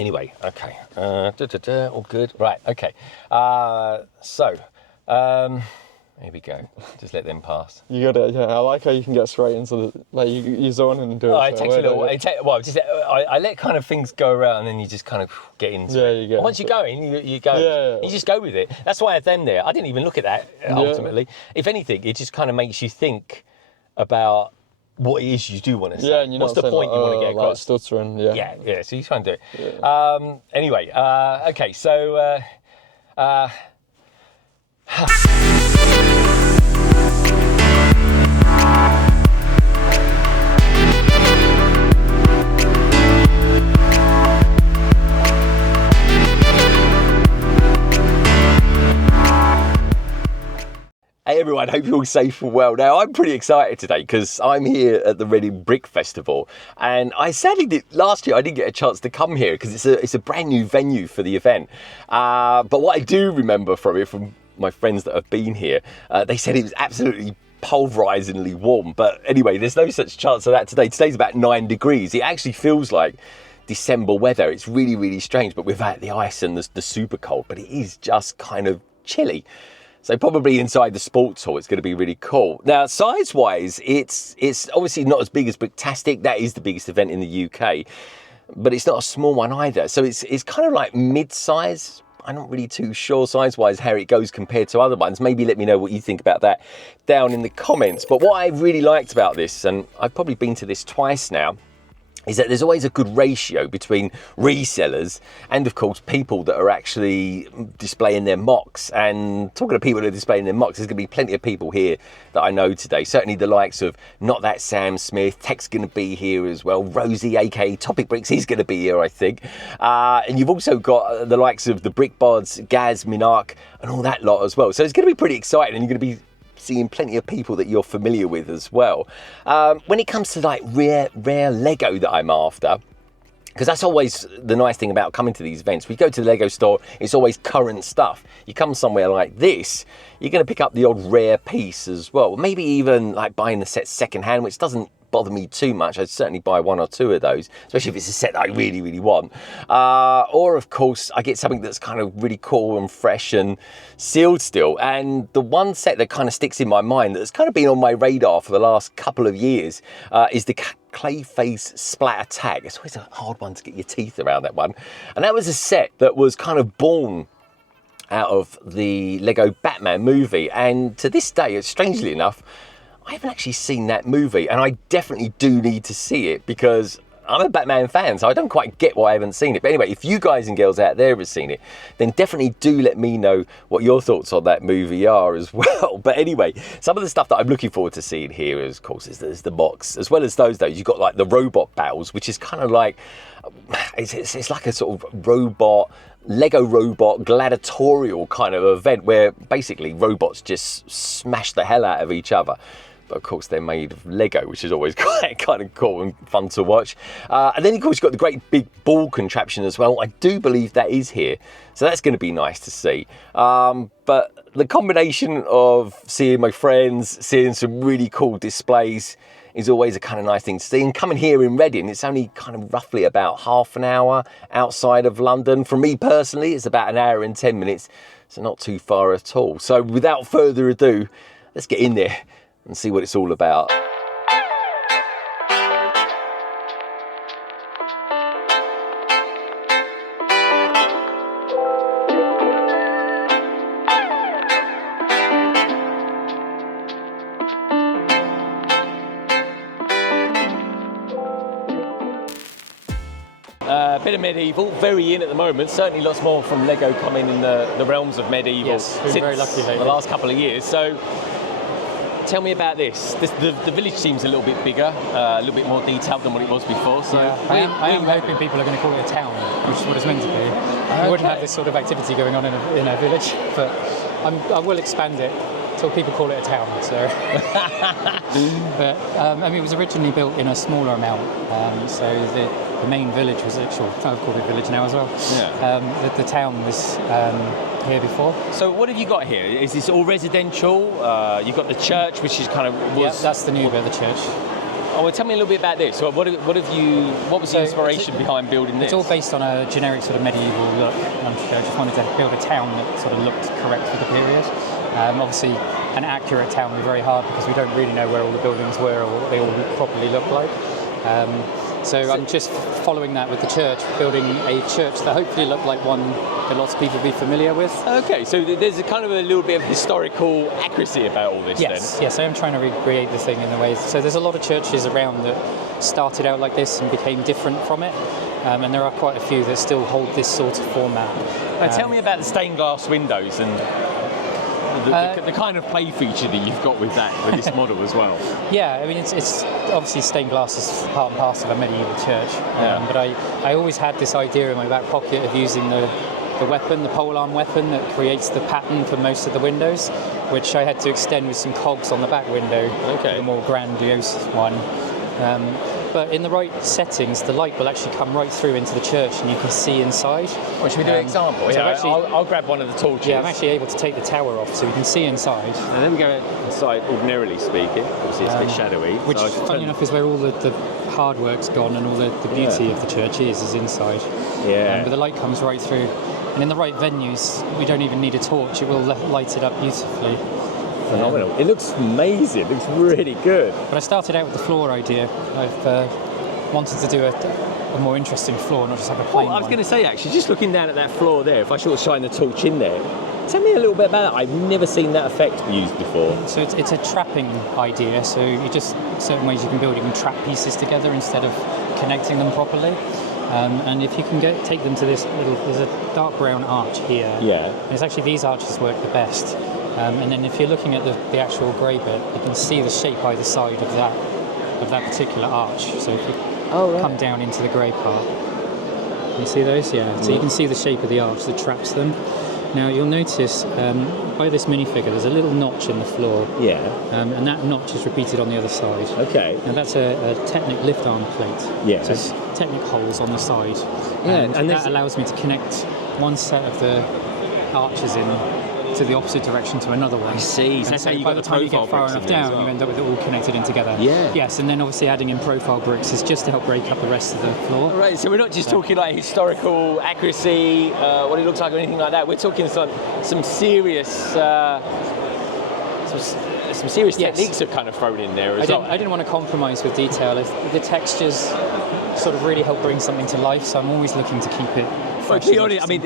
Anyway, okay. All good. Right, okay. Here we go. Just let them pass. You got it, yeah. I like how you can get straight into the, like, you zone in and do it. It takes a little while. I let kind of things go around and then you just kind of get into it. You get once you go in, you go. Yeah. You just go with it. That's why I had them there. I didn't even look at that, ultimately. If anything, it just kind of makes you think about what it is you do want to say. Yeah, and you're what's not the point you want to get across? Like stuttering, yeah. Yeah, so you try and do it. Yeah. Anyway, okay, so... Hey everyone, hope you're all safe and well. Now, I'm pretty excited today because I'm here at the Reading Brick Festival, and I sadly did, last year I didn't get a chance to come here because it's a brand new venue for the event. But what I do remember from it, from my friends that have been here, they said it was absolutely pulverizingly warm. But anyway, there's no such chance of that today. Today's about 9 degrees. It actually feels like December weather. It's really, really strange, but without the ice and the super cold, but it is just kind of chilly. So probably inside the sports hall, it's going to be really cool. Now, size-wise, it's obviously not as big as Bricktastic. That is the biggest event in the UK, but it's not a small one either. So it's kind of like mid-size. I'm not really too sure size-wise how it goes compared to other ones. Maybe let me know what you think about that down in the comments. But what I really liked about this, and I've probably been to this twice now, is that there's always a good ratio between resellers and, of course, people that are actually displaying their MOCs. And talking to people that are displaying their MOCs, there's going to be plenty of people here that I know today. Certainly the likes of Not That Sam Smith, Tech's going to be here as well. Rosie, aka Topic Bricks, he's going to be here, I think. And you've also got the likes of the Brickbods, Gaz, Minark, and all that lot as well. So it's going to be pretty exciting, and you're going to be seeing plenty of people that you're familiar with as well. When it comes to like rare Lego that I'm after, because that's always the nice thing about coming to these events. We go to the Lego store, it's always current stuff. You come somewhere like this, you're going to pick up the odd rare piece as well. Maybe even like buying the set secondhand, which doesn't bother me too much. I'd certainly buy 1 or 2 of those, especially if it's a set that I really, really want. Or of course, I get something that's kind of really cool and fresh and sealed still. And the one set that kind of sticks in my mind that's kind of been on my radar for the last couple of years is the Clayface Splatter Tag. It's always a hard one to get your teeth around, that one. And that was a set that was kind of born out of the Lego Batman movie. And to this day, strangely enough, I haven't actually seen that movie, and I definitely do need to see it because I'm a Batman fan, so I don't quite get why I haven't seen it. But anyway, if you guys and girls out there have seen it, then definitely do let me know what your thoughts on that movie are as well. But anyway, some of the stuff that I'm looking forward to seeing here, of course, is the MOCs. As well as those, you've got like the robot battles, which is kind of like, it's like a sort of Lego robot gladiatorial kind of event where basically robots just smash the hell out of each other. But of course they're made of Lego, which is always quite kind of cool and fun to watch. And then of course you've got the great big ball contraption as well. I do believe that is here, so that's going to be nice to see. But the combination of seeing my friends, seeing some really cool displays is always a kind of nice thing to see. And coming here in Reading, it's only kind of roughly about half an hour outside of London. For me personally, it's about 1 hour and 10 minutes, so not too far at all. So without further ado, let's get in there and see what it's all about. Bit of medieval, very in at the moment. Certainly lots more from Lego coming in the realms of medieval. Yes, we've been very lucky lately. The last couple of years. So tell me about this. The village seems a little bit bigger, a little bit more detailed than what it was before. So yeah, I am hoping people are going to call it a town, which is what it's meant to be. We wouldn't have this sort of activity going on in a village, but I will expand it till people call it a town. So, but I mean, it was originally built in a smaller amount, so the main village was actually, I've called it village now as well. Yeah. The town was here before. So what have you got here? Is this all residential? You've got the church, which is kind of... Yeah, that's the new bit, the church. well, tell me a little bit about this. So what was the inspiration behind building this? It's all based on a generic sort of medieval look. I just wanted to build a town that sort of looked correct for the period. Obviously, an accurate town was very hard because we don't really know where all the buildings were or what they all properly look like. So I'm just following that with the church, building a church that hopefully looked like one that lots of people will be familiar with. Okay, so there's a kind of a little bit of historical accuracy about all this then? Yes, I am trying to recreate the thing in the ways. So there's a lot of churches around that started out like this and became different from it. And there are quite a few that still hold this sort of format. Now tell me about the stained glass windows and the kind of play feature that you've got with this model as well. Yeah, I mean, it's obviously stained glass is part and parcel of a medieval church. But I always had this idea in my back pocket of using the weapon, the polearm weapon that creates the pattern for most of the windows, which I had to extend with some cogs on the back window, the more grandiose one. But in the right settings, the light will actually come right through into the church and you can see inside. Well, should we do an example? So I'll grab one of the torches. Yeah, I'm actually able to take the tower off so we can see inside. And then we go inside, ordinarily speaking. Obviously it's a bit shadowy. Which, funny enough, is where all the hard work's gone and all the beauty of the church is inside. Yeah. But the light comes right through. And in the right venues, we don't even need a torch. It will light it up beautifully. Phenomenal. It looks amazing. It looks really good. But I started out with the floor idea. I've wanted to do a more interesting floor, not just have a plain one. I was going to say, actually, just looking down at that floor there, if I sort of shine the torch in there, tell me a little bit about that. I've never seen that effect used before. So it's a trapping idea. So you just, certain ways you can build, you can trap pieces together instead of connecting them properly. And if you can take them to this there's a dark brown arch here. Yeah. And it's actually these arches work the best. And then if you're looking at the actual grey bit, you can see the shape either side of that particular arch. So if you come down into the grey part, you see those? Yeah. So you can see the shape of the arch that traps them. Now you'll notice by this minifigure there's a little notch in the floor. Yeah. And that notch is repeated on the other side. Okay. And that's a Technic lift arm plate. Yes. So it's Technic holes on the side. Yeah. And that allows me to connect one set of the arches in to the opposite direction to another one. I see. So that's how you by got the time you get far bricks enough in there as down, well. you end up with it all connected in together. Yeah. Yes, and then obviously adding in profile bricks is just to help break up the rest of the floor. Right, so we're not just talking like historical accuracy, what it looks like or anything like that. We're talking some serious techniques are kind of thrown in there as well. I didn't want to compromise with detail. The textures sort of really help bring something to life, so I'm always looking to keep it fresh. To be honest, I mean,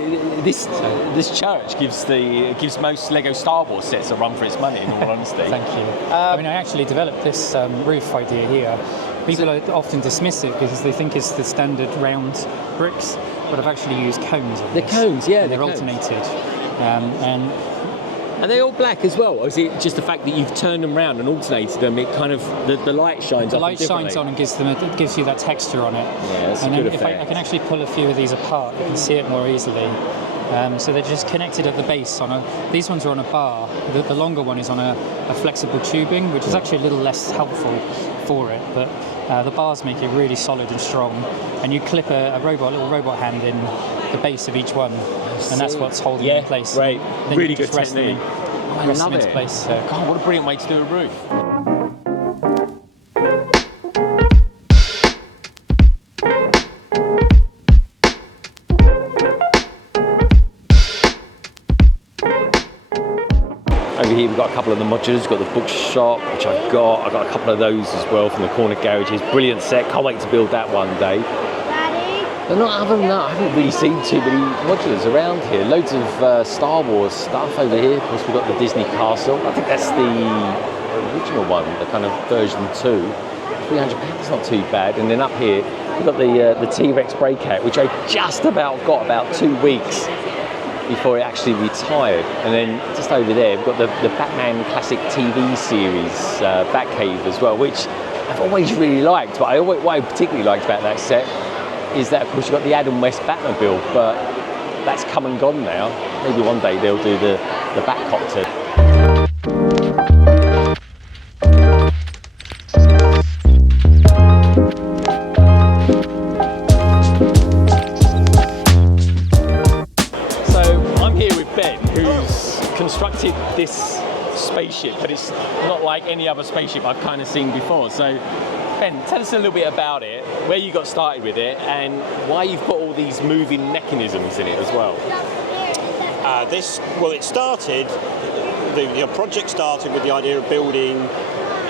this church gives most Lego Star Wars sets a run for its money, in all honesty. Thank you. I mean, I actually developed this roof idea here. People often dismiss it because they think it's the standard round bricks, but I've actually used cones on this. The cones, yeah, They're alternated. Are they all black as well, or is it just the fact that you've turned them round and alternated them? It kind of the light shines. The light shines on and gives you that texture on it. Yeah, that's and a good then effect. I can actually pull a few of these apart, you can see it more easily. So they're just connected at the base. These ones are on a bar. The longer one is on a flexible tubing, which is actually a little less helpful for it. But the bars make it really solid and strong. And you clip a little robot hand in the base of each one, and that's what's holding it in place. Right, Then really you good just rest them technique. I rest love them into it. place. So. God, what a brilliant way to do a roof. Over here we've got a couple of the modulars, we've got the bookshop, which I've got a couple of those as well from the corner garages. Brilliant set, can't wait to build that one day. But not other than that, I haven't really seen too many modulars around here. Loads of Star Wars stuff over here. Of course, we've got the Disney Castle. I think that's the original one, the kind of version 2. £300, that's not too bad. And then up here, we've got the T-Rex Breakout, which I just about got about 2 weeks before it actually retired. And then just over there, we've got the Batman Classic TV series, Batcave as well, which I've always really liked. But what I particularly liked about that set is that, of course, you've got the Adam West Batmobile, but that's come and gone now. Maybe one day they'll do the Batcopter. So I'm here with Ben, who's constructed this spaceship, but it's not like any other spaceship I've kind of seen before. So Ben, tell us a little bit about it, where you got started with it, and why you've got all these moving mechanisms in it as well. It started, the project started with the idea of building,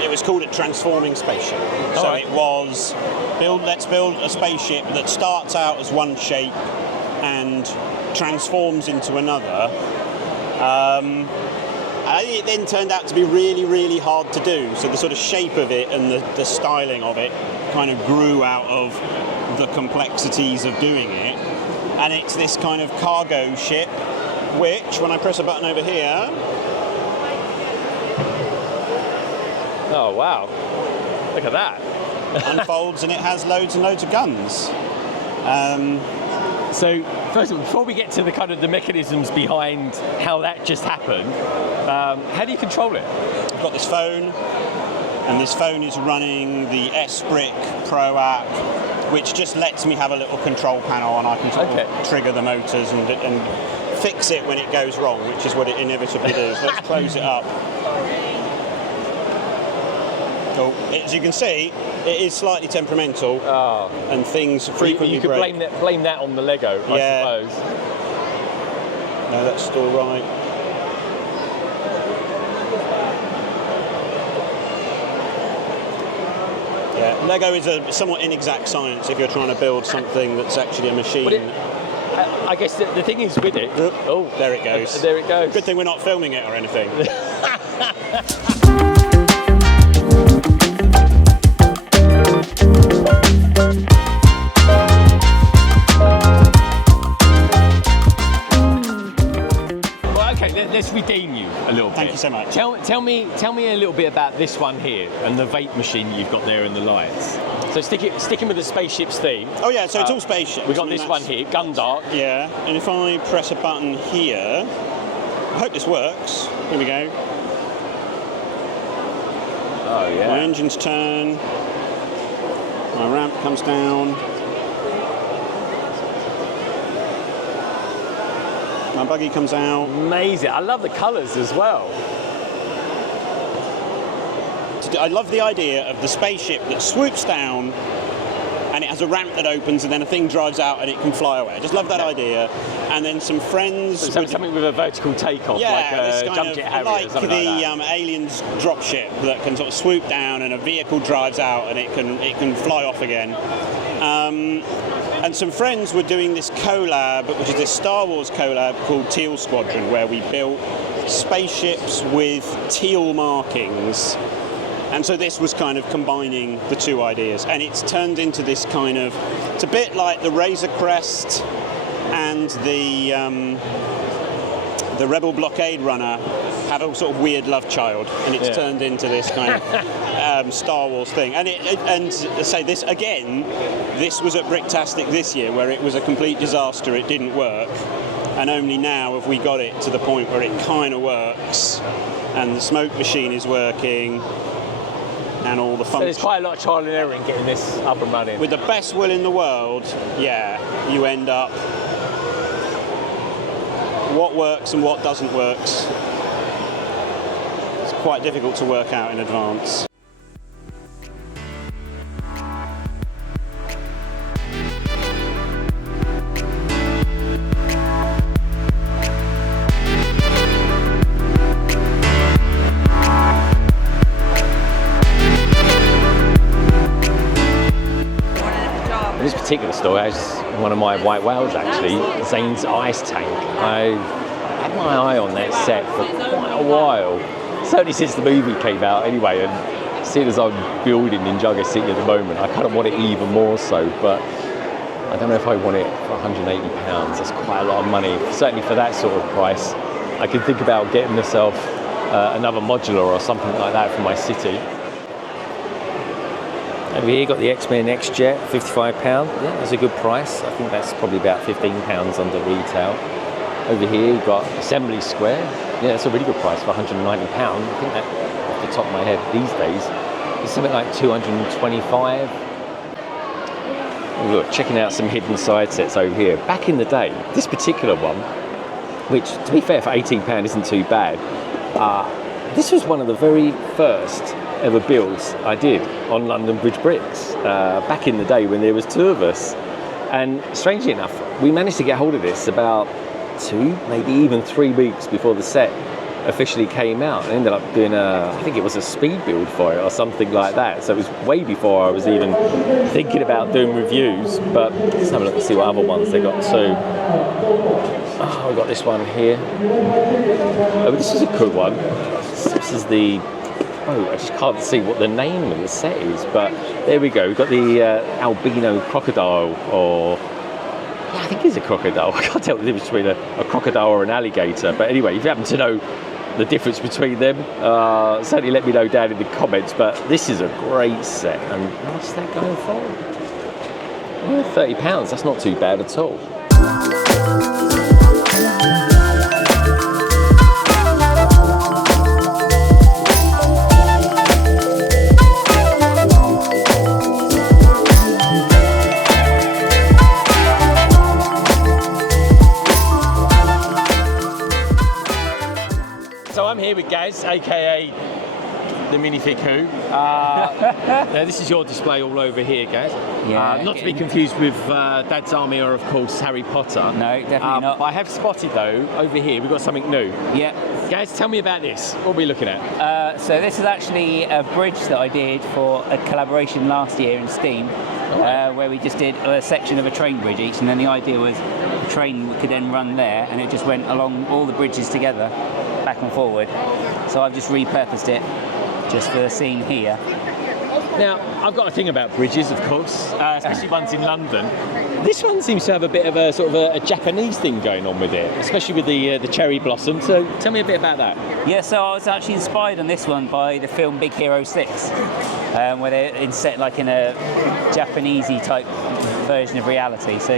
it was called a transforming spaceship. So right. It was, let's build a spaceship that starts out as one shape and transforms into another. It then turned out to be really, really hard to do. So the sort of shape of it and the styling of it kind of grew out of the complexities of doing it. And it's this kind of cargo ship, which, when I press a button over here... Oh, wow. Look at that. unfolds, and it has loads and loads of guns. So, first of all, before we get to the kind of the mechanisms behind how that just happened, how do you control it? I've got this phone, and this phone is running the S-Brick Pro app, which just lets me have a little control panel, and I can sort of trigger the motors and fix it when it goes wrong, which is what it inevitably does. Let's close it up. Oh, as you can see, it is slightly temperamental, and things frequently You could break. blame that on the Lego, I suppose. No, that's still right. Yeah, Lego is a somewhat inexact science if you're trying to build something that's actually a machine. I guess the thing is with it... Oh, there it goes. There it goes. Good thing we're not filming it or anything. Let's redeem you a little bit. Thank you so much. Tell me a little bit about this one here and the vape machine you've got there and the lights. So sticking with the spaceships theme. Oh yeah, so it's all spaceships. We've got this one here, Gundark. Yeah, and if I press a button here, I hope this works. Here we go. Oh yeah. My engines turn. My ramp comes down. My buggy comes out. Amazing. I love the colours as well. I love the idea of the spaceship that swoops down and it has a ramp that opens and then a thing drives out and it can fly away. I just love that idea. And then some friends... So something with a vertical takeoff, like a jump jet Harrier like or something the like that. Aliens dropship that can sort of swoop down and a vehicle drives out and it can fly off again. And some friends were doing this collab, which is this Star Wars collab called Teal Squadron, where we built spaceships with teal markings. And so this was kind of combining the two ideas. And it's turned into this kind of, it's a bit like the Razor Crest and the Rebel Blockade Runner have a sort of weird love child, and it's turned into this kind of Star Wars thing. And say this again, this was at Bricktastic this year, where it was a complete disaster. It didn't work, and only now have we got it to the point where it kind of works, and the smoke machine is working, and all the functions. So there's quite a lot of trial and error in getting this up and running. With the best will in the world, you end up. What works and what doesn't work. It's quite difficult to work out in advance. This particular store has one of my white whales, actually, Zane's ice tank. I had my eye on that set for quite a while, certainly since the movie came out anyway, and seeing as I'm building Ninjago City at the moment, I kind of want it even more so, but I don't know if I want it for £180. That's quite a lot of money, certainly for that sort of price. I could think about getting myself another modular or something like that for my city. Over here, got the X-Men X-Jet, £55. Yeah, that's a good price. I think that's probably about £15 under retail. Over here, you've got Assembly Square. Yeah, that's a really good price for £190. I think that, off the top of my head, these days, is something like £225. Look, checking out some hidden side sets over here. Back in the day, this particular one, which, to be fair, for £18 isn't too bad. This was one of the very first ever builds I did on London Bridge bricks back in the day when there was 2 of us. And strangely enough, we managed to get hold of this about 2, maybe even 3 weeks before the set officially came out. I ended up doing I think it was a speed build for it or something like that. So it was way before I was even thinking about doing reviews. But let's have a look and see what other ones they got too. Oh, we got this one here. Oh, this is a cool one. This is the... Oh, I just can't see what the name of the set is, but there we go. We've got the albino crocodile, or... Yeah, I think it's a crocodile. I can't tell the difference between a crocodile or an alligator. But anyway, if you happen to know the difference between them, certainly let me know down in the comments. But this is a great set. And what's that going for? Well, £30. That's not too bad at all. So I'm here with Gaz, aka the minifig who. Now this is your display all over here, Gaz. Yeah. Not to be confused with Dad's Army or, of course, Harry Potter. No, definitely not. But I have spotted, though, over here, we've got something new. Yeah. Gaz, tell me about this. What are we looking at? So this is actually a bridge that I did for a collaboration last year in Steam, where we just did a section of a train bridge each, and then the idea was the train could then run there, and it just went along all the bridges together, back and forward. So I've just repurposed it just for the scene here. Now, I've got a thing about bridges, of course, especially ones in London. This one seems to have a bit of a sort of a Japanese thing going on with it, especially with the cherry blossom. So tell me a bit about that. Yeah, so I was actually inspired on this one by the film Big Hero 6, where they're set like in a Japanesey type version of reality. So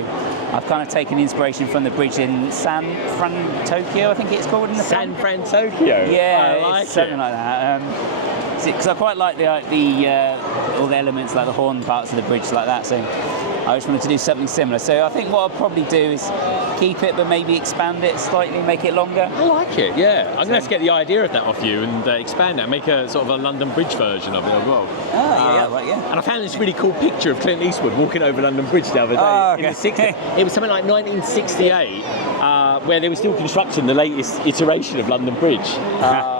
I've kind of taken inspiration from the bridge in San Fran, Tokyo, I think it's called in the San film. Fran, Tokyo? Yeah, I like it's something like that. Because I quite like the all the elements, like the horn parts of the bridge like that. So I just wanted to do something similar. So I think what I'll probably do is keep it, but maybe expand it slightly, make it longer. I like it, yeah. I'm going to have to get the idea of that off you and expand that, make a sort of a London Bridge version of it as well. Yeah. And I found this really cool picture of Clint Eastwood walking over London Bridge the other day. Oh, okay. In the 60s. It was something like 1968, where they were still constructing the latest iteration of London Bridge.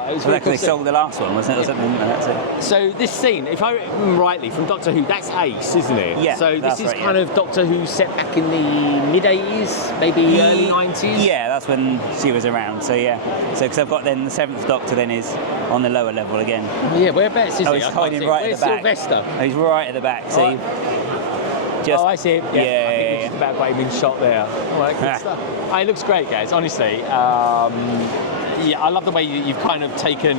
It was really cool. They sold the last one, wasn't it, or something? That's it. So this scene, if I remember rightly, from Doctor Who, that's Ace, isn't it? Yeah, so this is right, kind of Doctor Who set back in the mid-80s, maybe early 90s? Yeah, that's when she was around, so yeah. So because I've got then the 7th Doctor then is on the lower level again. Yeah, whereabouts is he? He's hiding right at the back. Where's Sylvester? He's right at the back, so Oh, I see him. Yeah. I think he's just about got him in shot there. All right, good stuff. Oh, it looks great, guys, honestly. Yeah, I love the way you've kind of taken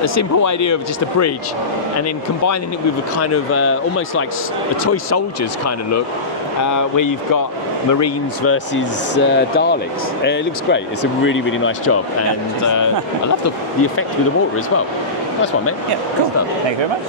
a simple idea of just a bridge and then combining it with a kind of almost like a toy soldiers kind of look, where you've got Marines versus Daleks. It looks great. It's a really, really nice job, and I love the effect with the water as well. Nice one, mate. Yeah, cool. Thank you very much.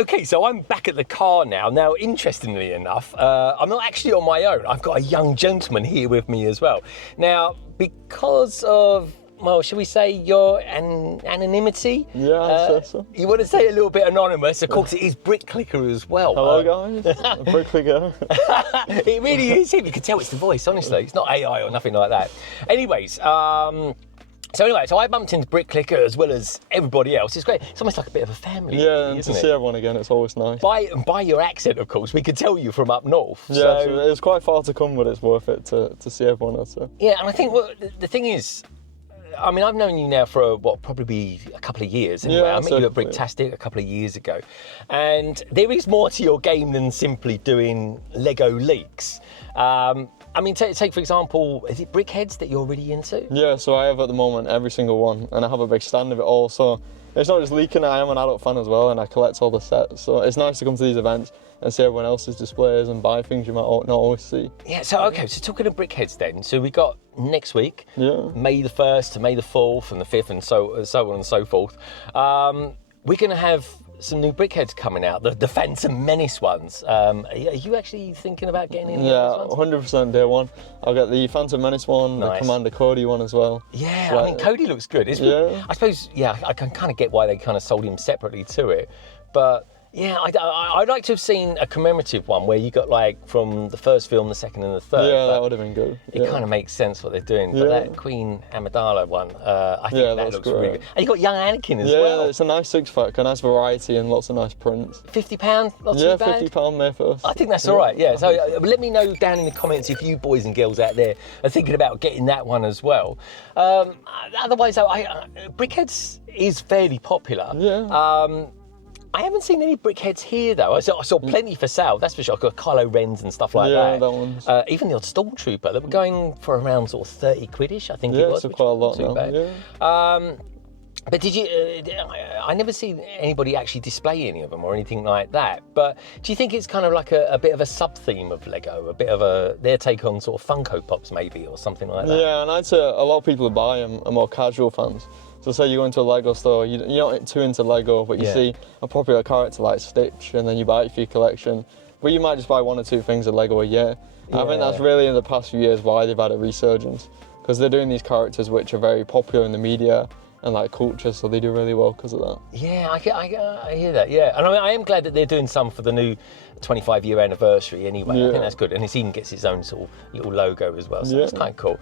Okay, so I'm back at the car now. Now, interestingly enough, I'm not actually on my own. I've got a young gentleman here with me as well. Now, because of, well, shall we say your anonymity? Yeah, so. You want to say a little bit anonymous? Of course, it is Brick Clicker as well. Hello, guys. Brick Clicker. It really is him. You can tell it's the voice, honestly. It's not AI or nothing like that. Anyways, So I bumped into Brick Clicker as well as everybody else. It's great. It's almost like a bit of a family. Yeah, and to see everyone again, it's always nice. By your accent, of course, we could tell you from up north. Yeah, so it's quite far to come, but it's worth it to see everyone else. So. Yeah, and I think the thing is, I mean, I've known you now for probably a couple of years. Anyway. Yeah, I met you at Bricktastic a couple of years ago, and there is more to your game than simply doing Lego leaks. I mean, take for example, is it brickheads that you're really into? Yeah, so I have at the moment every single one, and I have a big stand of it all. So it's not just leaking. I am an adult fan as well, and I collect all the sets. So it's nice to come to these events and see everyone else's displays and buy things you might not always see. Yeah, so okay, so talking of Brickheads then, so we got next week, Yeah. May the 1st to May the 4th and the 5th and so on and so forth. We're going to have some new Brickheads coming out, the Phantom Menace ones. Are you actually thinking about getting any Yeah, of those ones? 100% day one. I'll get the Phantom Menace one, Nice. the Commander Cody one as well. Yeah, Like- I mean, Cody looks good. Yeah. I suppose, I can kind of get why they kind of sold him separately to it. But yeah, I'd like to have seen a commemorative one where you got like from the first film, the second and the third. Yeah, but that would have been good. it kind of makes sense what they're doing. But Yeah. that Queen Amidala one, I think Yeah, that that's looks really great. good. And you got young Anakin as Yeah, well. it's a nice 6-pack, a nice variety and lots of nice prints. £50, not Yeah, too bad. £50 May 1st. I think that's all right, yeah. So let me know down in the comments if you boys and girls out there are thinking about getting that one as well. Otherwise, Brickheads is fairly popular. Yeah. I haven't seen any Brickheads here though. I saw plenty for sale, that's for sure. I got Kylo Rens and stuff like Yeah, that. that one's- Even the odd Stormtrooper that were going for around sort of 30 quidish, I think Yeah, it was. so which quite a wasn't lot too now, bad. But did you? I never see anybody actually display any of them or anything like that. But do you think it's kind of like a bit of a sub theme of Lego, a bit of their take on sort of Funko Pops maybe or something like that? Yeah, and I'd say a lot of people who buy them are more casual fans. So say you go into a Lego store, you're not too into Lego, but you Yeah. see a popular character like Stitch, and then you buy it for your collection. But you might just buy 1 or 2 things of Lego a year. I think that's really in the past few years why they've had a resurgence, because they're doing these characters which are very popular in the media and like culture, so they do really well because of that. Yeah, I hear that. Yeah, and I am glad that they're doing some for the new 25-year anniversary. Anyway, I Yeah. think that's good, and it even gets its own sort of little logo as well. So Yeah. that's kind of cool.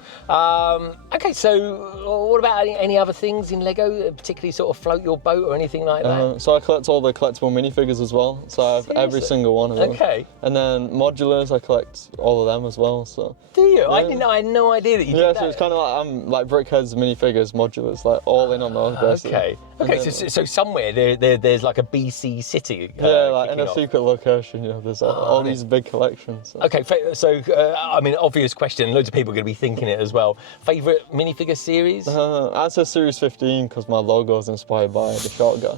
Okay, so what about any other things in Lego that particularly sort of float your boat or anything like that? So I collect all the collectible minifigures as well. So I have every Seriously? single one of them. Okay. And then modulars, I collect all of them as well. So Do you? I Yeah. didn't know. I had no idea that you yeah, did that. so it's kind of like I'm like Brickheads, minifigures, modulars, like all in on those. Basically. Okay. And Okay. then- So somewhere there's like a BC city. Yeah, like in kicking a off. secret location, there's all these big collections. So. Okay, so I mean, obvious question. Loads of people are going to be thinking it as well. Favorite minifigure series? I'd say Series 15 because my logo is inspired by the short guy.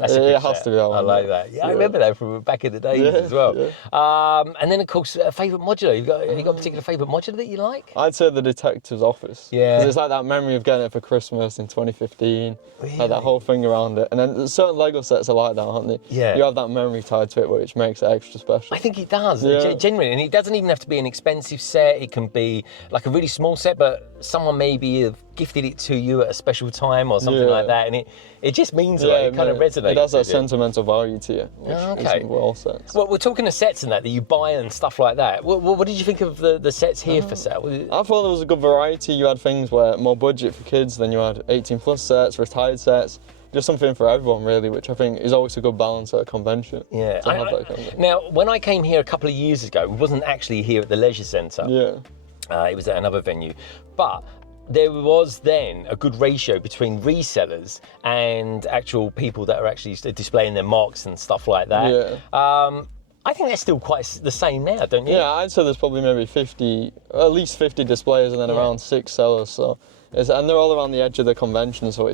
That's a it good has set. to be that I one, like yeah. that. Yeah, I Yeah. remember that from back in the days Yeah, as well. yeah. And then of course, favorite modular. Have you got a particular favorite modular that you like? I'd say the Detective's Office. Yeah. 'Cause it's like that memory of getting it for Christmas in 2015. Like Really? that whole thing around it. And then certain Lego sets are like that, aren't they? Yeah. You have that memory tied to it, which makes it extra special. I think it does, Yeah. genuinely. And it doesn't even have to be an expensive set. It can be like a really small set, but someone maybe have gifted it to you at a special time or something Yeah. like that. And it just means a lot. It kind of resonates. It has that with you. sentimental value to you, which Okay. isn't with all sets. Well, we're talking of sets and that you buy and stuff like that. What did you think of the sets here for sale? I thought there was a good variety. You had things where more budget for kids, then you had 18 plus sets, retired sets, just something for everyone really, which I think is always a good balance at a convention. Yeah. to have that kind of thing. Now, when I came here a couple of years ago, it wasn't actually here at the Leisure Centre. Yeah. It was at another venue. But there was then a good ratio between resellers and actual people that are actually displaying their MOCs and stuff like that. Yeah. I think they're still quite the same now, don't you? Yeah, I'd say there's probably maybe 50, at least 50 displays and then around 6 sellers. So, and they're all around the edge of the convention, so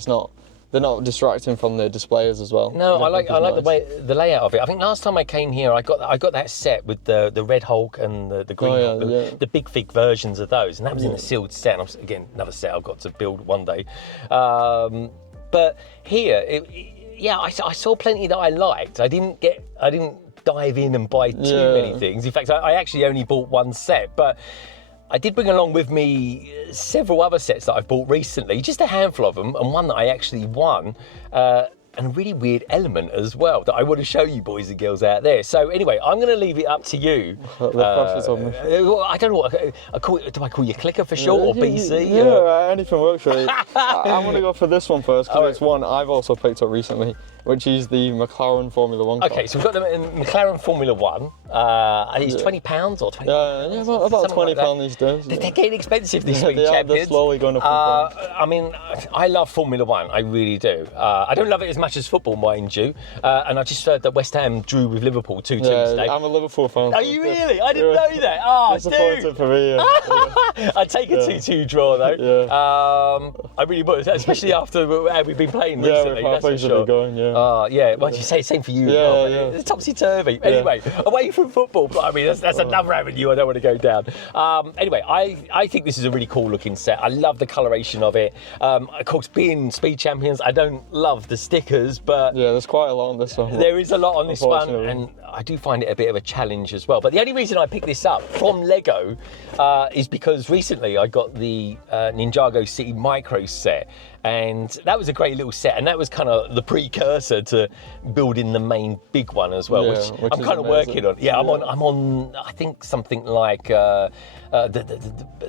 they're not distracting from the displays as well. No, I like Which is the nice. way the layout of it. I think last time I came here, I got that set with the Red Hulk and the Green Oh, Hulk, yeah. the big fig versions of those, and that was in a sealed set. And again, another set I've got to build one day. But here, I saw plenty that I liked. I didn't dive in and buy too many things. In fact, I actually only bought one set, but I did bring along with me several other sets that I've bought recently, just a handful of them, and one that I actually won. And a really weird element as well that I want to show you boys and girls out there. So anyway, I'm going to leave it up to you. The pressure's on me. I don't know what do I call you Clicker for short or BC? Yeah, anything works really. I'm going to go for this one first because Alright. it's one I've also picked up recently. which is the McLaren Formula 1 car. Okay, so we've got them in McLaren Formula 1. I think it's £20 or 20 Yeah, about £20 like these days. They're getting expensive this week, They're champions. slowly going up. I mean, I love Formula 1, I really do. I don't love it as much as football, mind you. And I just heard that West Ham drew with Liverpool 2-2 today. I'm a Liverpool fan. Are you really? I didn't know that. Oh, Disappointed dude. for me. I'd take a 2-2 draw though. Yeah. I really would, especially after how we've been playing recently. Yeah, That's for things sure. have been going, Yeah, well, you say same for you. Yeah, as well, yeah. It's topsy-turvy. Anyway, away from football, but I mean, that's another avenue I don't want to go down. Anyway, I think this is a really cool looking set. I love the coloration of it. Of course, being Speed Champions, I don't love the stickers, but Yeah, there's quite a lot on this one. there is a lot on this one, Unfortunately. and I do find it a bit of a challenge as well. But the only reason I picked this up from Lego is because recently I got the Ninjago City Micro set, and that was a great little set, and that was kind of the precursor to building the main big one as well, Yeah, which I'm is kind of amazing. working on. Yeah, I'm on I think something like the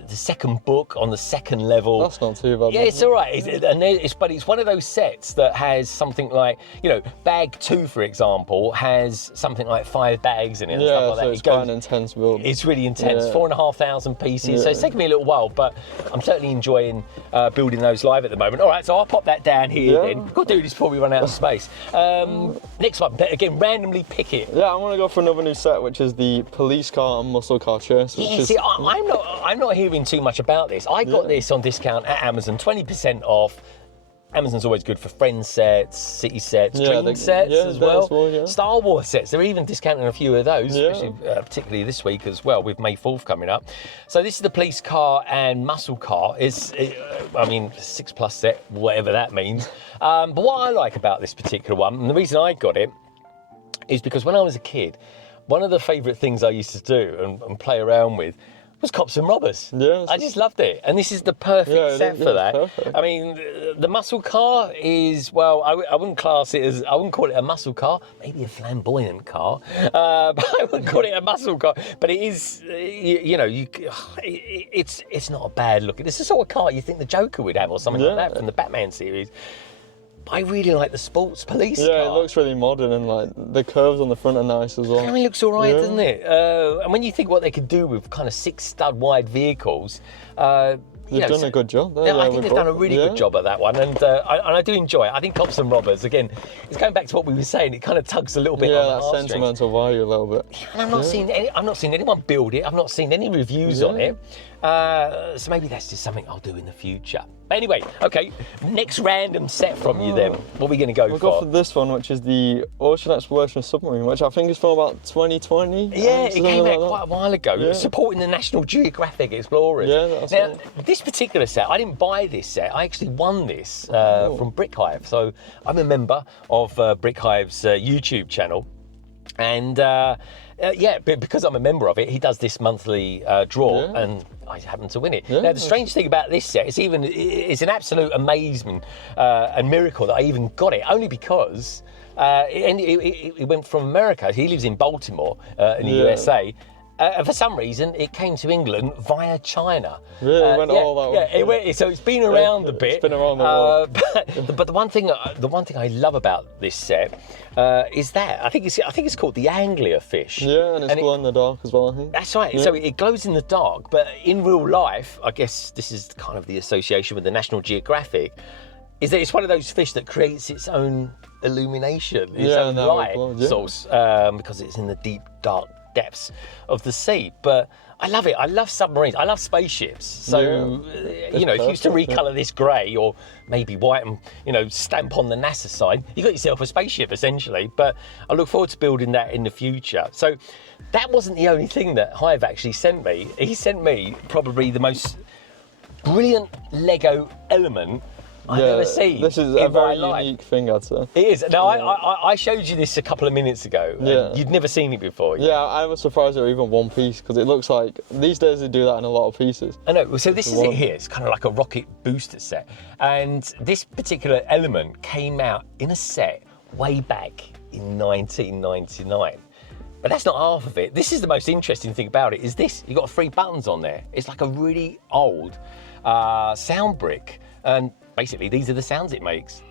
second book on the second level. That's not too bad. Yeah, it's all right. But it's one of those sets that has something like, bag 2, for example, has something like 5 bags in it and stuff Yeah, like that. so it's quite an intense build. It's really intense, Yeah. 4,500 pieces. So Yeah. it's taken me a little while, but I'm certainly enjoying building those live at the moment. All right, so I'll pop that down here Yeah. then. We've got to do this before we run out of space. Next one, again, randomly pick it. Yeah, I'm gonna go for another new set, which is the police car and muscle car chase. Which Yeah, is, see, I'm not hearing too much about this. I got this on discount at Amazon, 20% off. Amazon's always good for friend sets, city sets, dream sets as well. Yeah. Star Wars sets, they're even discounting a few of those, Yeah. especially, particularly this week as well, with May 4th coming up. So this is the police car and muscle car. It's 6+ set, whatever that means. But what I like about this particular one, and the reason I got it, is because when I was a kid, one of the favourite things I used to do and play around with was cops and robbers. Yeah, I just loved it, and this is the perfect set for that. Perfect. I mean, the muscle car is, well, I wouldn't call it a muscle car, maybe a flamboyant car, but I wouldn't call it a muscle car. But it is, it's not a bad look. It's the sort of car you think the Joker would have or something like that from the Batman series. But I really like the sports police car. Yeah, it looks really modern, and like the curves on the front are nice as well. I mean, it looks all right, doesn't it? And when you think what they could do with kind of 6 stud wide vehicles, They've done a good job there. I think they've done a really good job at that one, and I do enjoy it. I think Cops and Robbers, again, it's going back to what we were saying. It kind of tugs a little bit on the that heartstrings. sentimental value a little bit. And I'm not seeing anyone build it. I've not seen any reviews on it. So maybe that's just something I'll do in the future. But anyway, okay, next random set from you then. What are we going to go We'll for? go for this one, which is the Ocean Exploration Submarine, which I think is from about 2020. Yeah, it came out like quite a while ago. Yeah. Supporting the National Geographic Explorers. Yeah, that's now, right. this particular set, I didn't buy this set. I actually won this from Brick Hive. So I'm a member of Brick Hive's YouTube channel. And because I'm a member of it, he does this monthly draw, and I happened to win it. Yeah. Now, the strange thing about this set, it's an absolute amazement and miracle that I even got it, only because it went from America. He lives in Baltimore in the USA. And for some reason, it came to England via China. Really? It went all that way? Yeah, it went, so it's been around a bit. It's been around the world. But the one thing I love about this set is that I think it's called the anglerfish. Yeah, and it's glow in the dark as well, I think. That's right. Yeah. So it glows in the dark, but in real life, I guess this is kind of the association with the National Geographic, is that it's one of those fish that creates its own illumination, its own light source, because it's in the deep, dark depths of the sea. But I love it. I love submarines. I love spaceships. So, if you used to recolour this grey or maybe white and, stamp on the NASA side, you got yourself a spaceship essentially. But I look forward to building that in the future. So that wasn't the only thing that Hive actually sent me. He sent me probably the most brilliant Lego element I've ever seen. This is in a very my life. unique thing, I'd say. It is. Now, I showed you this a couple of minutes ago. Yeah. You'd never seen it before. Yeah, I was surprised they were even one piece, because it looks like these days they do that in a lot of pieces. I know. So this is it here. It's kind of like a rocket booster set. And this particular element came out in a set way back in 1999. But that's not half of it. This is the most interesting thing about it, is this. You've got 3 buttons on there. It's like a really old sound brick. And basically, these are the sounds it makes.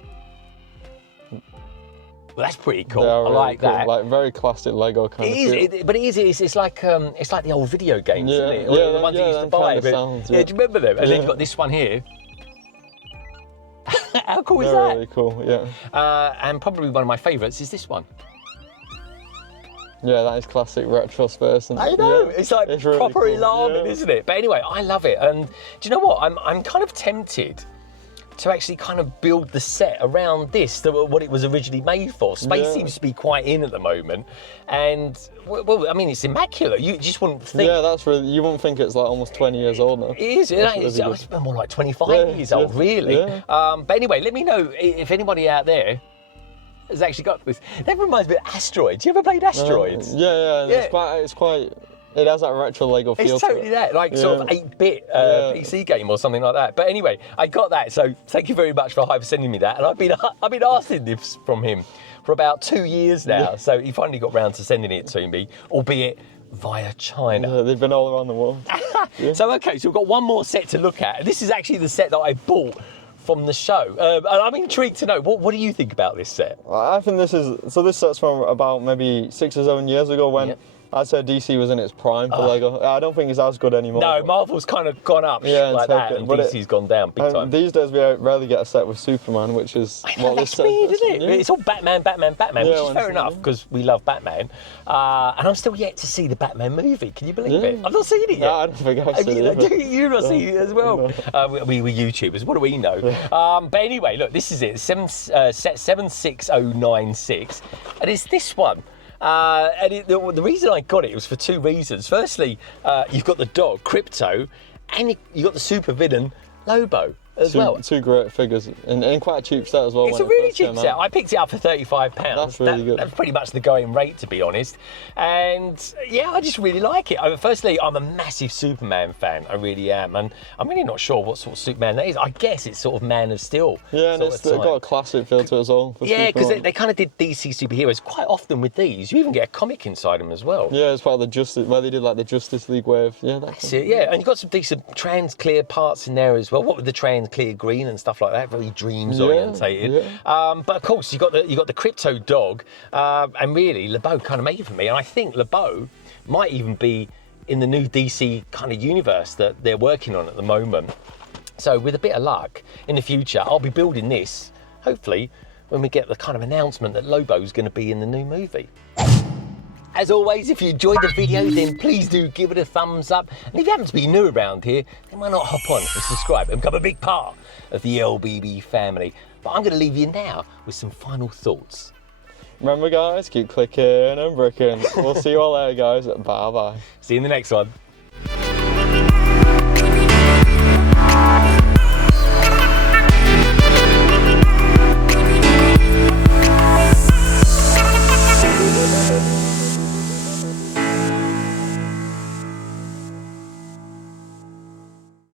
Well, that's pretty cool. They are I really like cool. that. Like very classic Lego kind of feel. But it is. It's like the old video games, isn't it? Yeah, The ones you used to them buy. kind of But- sounds, yeah, do you remember them? And then Yeah. you've got this one here. How cool is They're that? really cool, yeah. And probably one of my favourites is this one. Yeah, that is classic retro space. And, I know, yeah, it's like really proper cool, alarming, yeah. isn't it? But anyway, I love it. And do you know what? I'm kind of tempted to actually kind of build the set around this, what it was originally made for. Space Yeah. seems to be quite in at the moment. And, well, I mean, it's immaculate. You just wouldn't think. Yeah, that's really, you wouldn't think it's like almost 20 years old now. It is. That's It's really it's more like 25 Yeah, years old, yeah, really. yeah. But anyway, let me know if anybody out there has actually got this. That reminds me of Asteroids. You ever played Asteroids? Yeah. Yeah. It's quite, it has that retro Lego feel It's to totally it. that, like sort of 8-bit PC game or something like that. But anyway, I got that, so thank you very much for sending me that. And I've been asking this from him for about 2 years now, so he finally got round to sending it to me, albeit via China. Yeah, they've been all around the world. So we've got one more set to look at. This is actually the set that I bought from the show. And I'm intrigued to know, what do you think about this set? I think this set's from about maybe 6 or 7 years ago when Yep. I'd say DC was in its prime for Lego. I don't think it's as good anymore. No, but- Marvel's kind of gone up Yeah, like it's that, okay, and but DC's gone down big time. These days we rarely get a set with Superman, which is I know, what this that's set weird, is. isn't it? Yeah. It's all Batman, Yeah, which is fair honestly, enough yeah. because we love Batman. And I'm still yet to see the Batman movie. Can you believe Yeah. it? I've not seen it yet. No, I don't think I've Have seen you, it. either. you've not seen it as well. We're YouTubers. What do we know? But anyway, look, this is it. Set 76096, and it's this one. The reason I got it was for two reasons. Firstly, you've got the dog Crypto, and you've got the super villain Lobo as well. Two great figures and quite a cheap set as well. It's when a it really first cheap came set. out. I picked it up for £35. That's really good. That's pretty much the going rate, to be honest. And yeah, I just really like it. Firstly, I'm a massive Superman fan. I really am. And I'm really not sure what sort of Superman that is. I guess it's sort of Man of Steel. Yeah, and it's got a classic feel to it as well. for Yeah, because Superman. they kind of did DC superheroes quite often with these. You even get a comic inside them as well. Yeah, it's part of the Justice, where they did like the Justice League wave. Yeah, That's it, yeah. And you've got some decent trans clear parts in there as well. What with the trans clear green and stuff like that, very dreams orientated. Yeah. But of course, you got the Crypto dog, and really LeBeau kind of made it for me. And I think LeBeau might even be in the new DC kind of universe that they're working on at the moment. So with a bit of luck in the future, I'll be building this. Hopefully, when we get the kind of announcement that Lobo's going to be in the new movie. As always, if you enjoyed the video, then please do give it a thumbs up. And if you happen to be new around here, then why not hop on and subscribe and become a big part of the LBB family. But I'm going to leave you now with some final thoughts. Remember, guys, keep clicking and bricking. We'll see you all later, guys. Bye bye. See you in the next one.